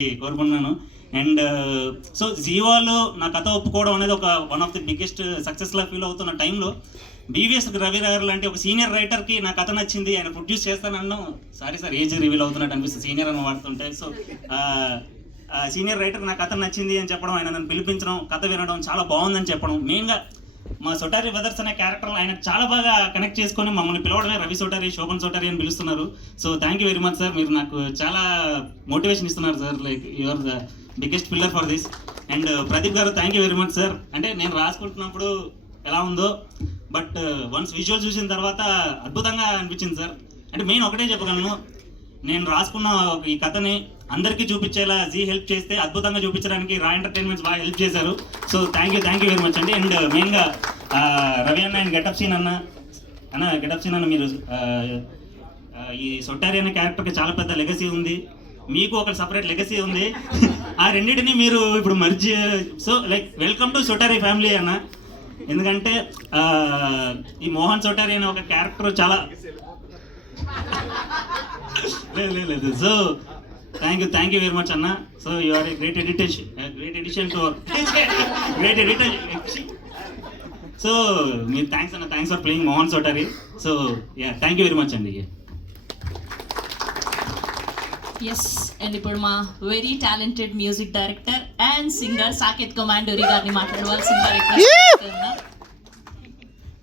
కోరుకున్నాను. And so జీవాలో నా కథ ఒప్పుకోవడం అనేది ఒక వన్ ఆఫ్ ది బిగ్గెస్ట్ సక్సెస్లా ఫీల్ అవుతున్న టైంలో బీవీఎస్ రవి గారు లాంటి ఒక సీనియర్ రైటర్కి నా కథ నచ్చింది, ఆయన ప్రొడ్యూస్ చేస్తానన్నాం. సారీ సార్, ఏజ్ రివీల్ అవుతున్నట్టు అనిపిస్తుంది సీనియర్ అని వాడుతుంటే. సో సీనియర్ రైటర్కి నా కథ నచ్చింది అని చెప్పడం, ఆయన నన్ను పిలిపించడం, కథ వినడం చాలా బాగుందని చెప్పడం. మెయిన్గా మా సొటారి బ్రదర్స్ అనే క్యారెక్టర్ ఆయన చాలా బాగా కనెక్ట్ చేసుకొని మమ్మల్ని పిలవడమే రవి సొటారి, శోభన్ సొటారి అని పిలుస్తున్నారు. So thank you very much sir, మీరు నాకు చాలా మోటివేషన్ ఇస్తున్నారు సార్. Like you are the biggest pillar for this. And Pradeep garu thank you very much sir. అంటే నేను రాసుకుంటున్నప్పుడు ఎలా ఉందో, బట్ వన్స్ విజువల్ చూసిన తర్వాత అద్భుతంగా అనిపించింది సార్. అంటే మెయిన్ ఒకటే చెప్పగలను, నేను రాసుకున్న ఈ కథని అందరికీ చూపించేలా జీ హెల్ప్ చేస్తే అద్భుతంగా చూపించడానికి రా ఎంటర్టైన్మెంట్స్ బాగా హెల్ప్ చేశారు. So thank you very much అండి. అండ్ మెయిన్గా రవి అన్న అండ్ గెటప్ సీన్ అన్న మీరు ఈ సొట్టారి అనే క్యారెక్టర్కి చాలా పెద్ద లెగసీ ఉంది, మీకు ఒక సపరేట్ లెగసీ ఉంది. ఆ రెండింటిని మీరు ఇప్పుడు మర్జీ. So like welcome to Sotari family అన్న. ఎందుకంటే ఈ మోహన్ సొటారి అనే ఒక క్యారెక్టర్ చాలా లేదు. So thank you very much అన్న. So you are a great addition to great editor. So మీరు థ్యాంక్స్ అన్న, thanks for playing Mohan Sotari. So yeah, thank you very much అండి. ఎస్, అండ్ ఇప్పుడు మా very talented music director and singer Saketh Komanduri గారిని మాట్లాడవలసిందిగా request చేస్తున్నాం.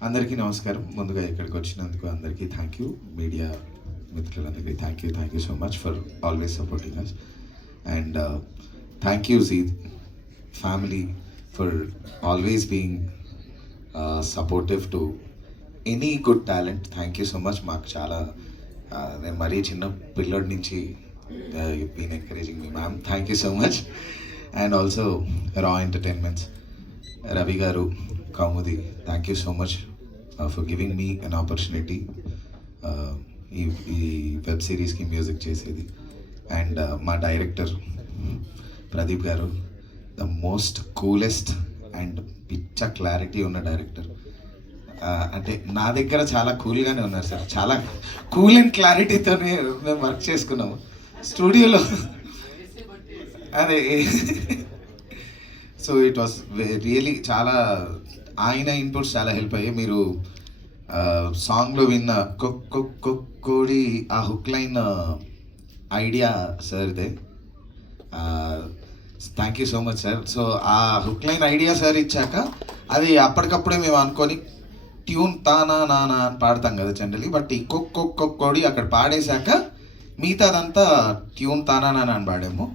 అందరికీ నమస్కారం. ముందుగా ఇక్కడికి వచ్చినందుకు అందరికీ థ్యాంక్ యూ. మీడియా మిత్రులందరికీ thank you so much for always supporting us. And thank you Zee family for always being supportive to any good talent. Thank you so much. మాకు చాలా నేను మరీ చిన్న పిల్లడి నుంచి you been encouraging me ma'am. Thank you so much. And also Raa entertainments, Ravi garu, Kaumudi, thank you so much for giving me an opportunity ఈ web సిరీస్కి music చేసేది. అండ్ మా డైరెక్టర్ ప్రదీప్ గారు, ద మోస్ట్ కూలెస్ట్ అండ్ పిచ్చ క్లారిటీ ఉన్న డైరెక్టర్. అంటే నా దగ్గర చాలా కూల్గానే ఉన్నారు సార్, చాలా కూల్ అండ్ క్లారిటీతోనే మేము వర్క్ చేసుకున్నాము స్టూడియోలో. అదే సో ఇట్ వాస్ రియలీ చాలా, ఆయన ఇన్పుట్స్ చాలా హెల్ప్ అయ్యాయి. మీరు సాంగ్లో విన్న కొక్కోడి ఆ హుక్ లైన్ ఐడియా సార్దే. Thank you so much sir. So ఆ హుక్ లైన్ ఐడియా సార్ ఇచ్చాక అది అప్పటికప్పుడే మేము అనుకొని ట్యూన్ తానా నానా అని పాడతాం కదా జనరలీ, బట్ ఈ కొక్కోడి అక్కడ పాడేశాక మిగతాదంతా ట్యూన్ తానా నానా అని పాడాము.